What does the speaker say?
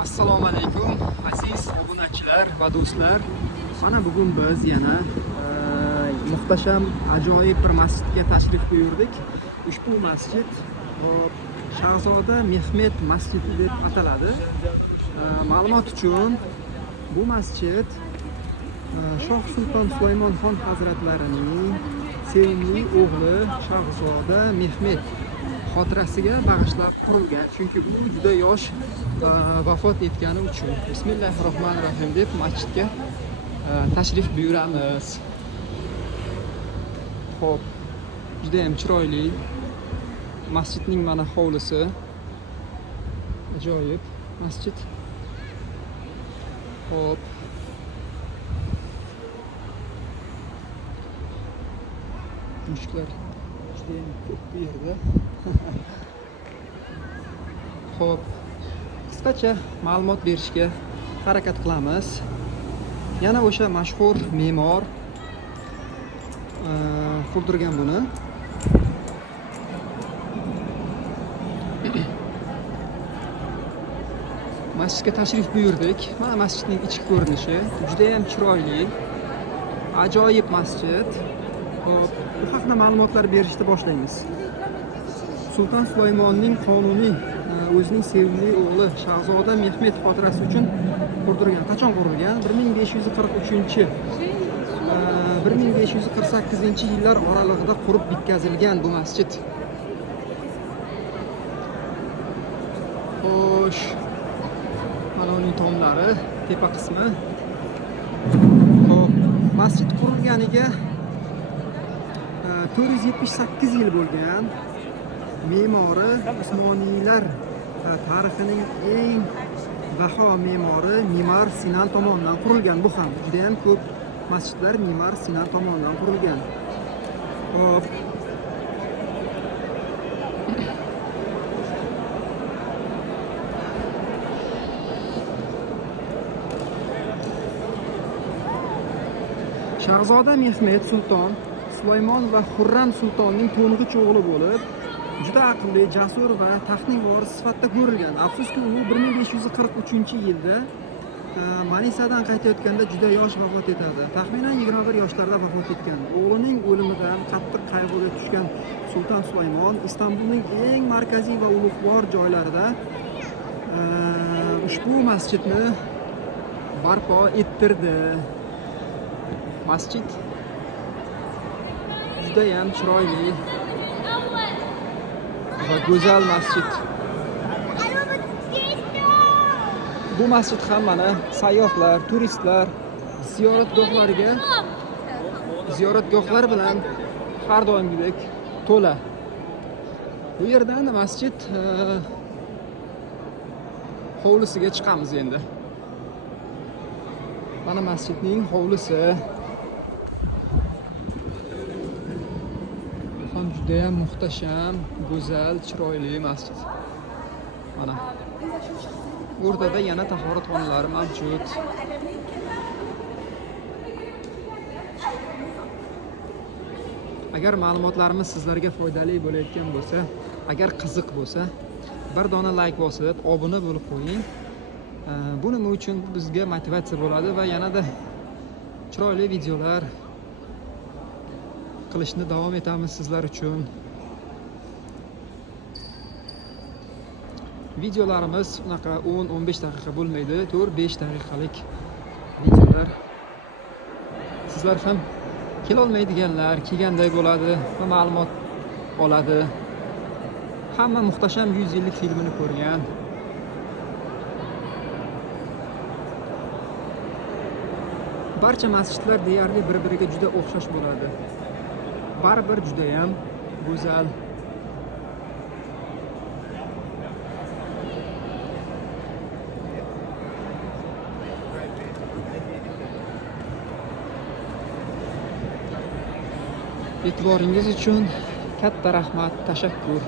Assalomu alaykum aziz obunachilar va do'stlar. Mana bugun biz yana muhtasham ajoyib bir masjidga tashrif buyurdik. Ushbu masjid Shahzoda Mehmet masjidi deb ataladi. Ma'lumot uchun bu masjid Shoh Sulton Sulaymon Xon hazratlarining sevimli o'g'li Shahzoda Mehmet xotirasiga bag'ishlab qurilgan. Chunki u juda yosh vafot etgani uchun. Bismillahirrohmanirrohim deb masjidga tashrif buyuramiz. Xo'p, juda ham chiroyli. Masjidning mana hovlisi. Ajoyib masjid. Xo'p. Mushuklar juda ham ko'p bu yerda. Xo'p, qisqacha ma'lumot berishga harakat qilamiz. Yana o'sha mashhur me'mor qurdirgan buni. Masjidga tashrif buyurdik. Mana masjidning ichki ko'rinishi juda ham chiroyli. Ajoyib masjid. Xo'p, bu haqida ma'lumotlar berishni boshlaymiz. Sulton Sulaymonning qonuniy o'zining sevimli o'g'li Shahzoda Mehmet xotirasi uchun qurdirgan. Qachon qurilgan? 1548-1548-yillar oralig'ida qurib bitkazilgan bu masjid. Xo'sh, mana uning tomlari, tepa qismi. Xo'p, masjid qurilganiga 478 yil bo'lgan. Me'mori Usmoniylar tarixining eng baho me'mori Mimar Sinan tomonidan qurilgan. Bu ham juda ham ko'p masjidlar Mimar Sinan tomonidan qurilgan. Hop. Shahzoda Mehmet Sulton Sulaymon va Xurram sultonning to'ng'ich o'g'li bo'lib, juda aqlli, jasur va taxtning vorisi sifatida ko'rilgan. Afsuski, u 1543-yilda Manisadan qaytayotganda juda yosh vafot etadi. Taxminan 21 yoshlarda vafot etgan. O'g'lining o'limidan qattiq qayg'uga tushgan Sulton Sulaymon Istanbulning eng markaziy va ulug'vor joylarida ushbu masjidni barpo ettirdi. Masjid juda ham chiroyli va go'zal masjid. Bu masjid ham mana sayyohlar, turistlar ziyoratgohlar bilan har doimgidek to'la. Bu yerdan masjid hovlisiga chiqamiz endi. Mana masjidning hovlisi. Juda ham muhtasham, go'zal, chiroyli masjid. Mana o'rtada yana tahoratxonalari mavjud. Agar ma'lumotlarimiz sizlarga foydali bo'layotgan bo'lsa, agar qiziq bo'lsa, bir dona like bosib, obuna bo'lib qo'ying. Bu nima uchun bizga motivatsiya bo'ladi va yanada chiroyli videolar qilishni davom etamiz sizlar uchun. Videolarimiz unaqa 10-15 daqiqa bo'lmaydi, 4-5 daqiqalik videolar. Sizlar ham kela olmaydiganlar kelganday bo'ladi va ma'lumot oladi. Hamma muhtasham 100 yillik filmini ko'rgan. Barcha masjidlar deyarli bir-biriga juda o'xshash bo'ladi. Baribir juda ham go'zal. E'tiboringiz uchun katta rahmat, tashakkur.